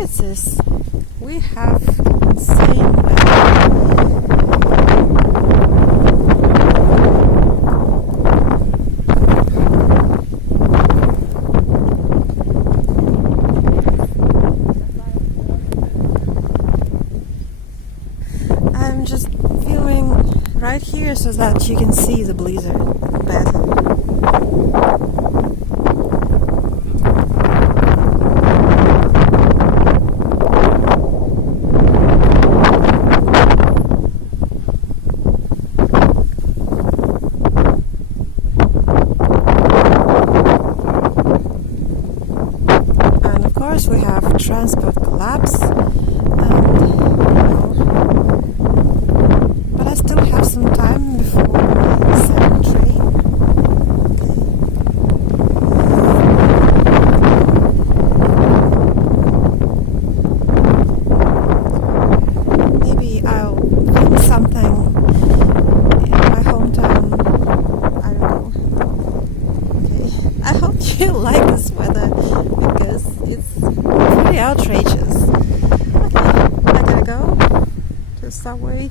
at this. We have insane weather. I'm just filming right here so that you can see the blizzard better. And of course we have transport collapse. But I still have some time before my second train. Maybe I'll film something in my hometown. I don't know. Okay. I hope you like this weather because it's pretty outrageous. Okay, I gotta go to the subway.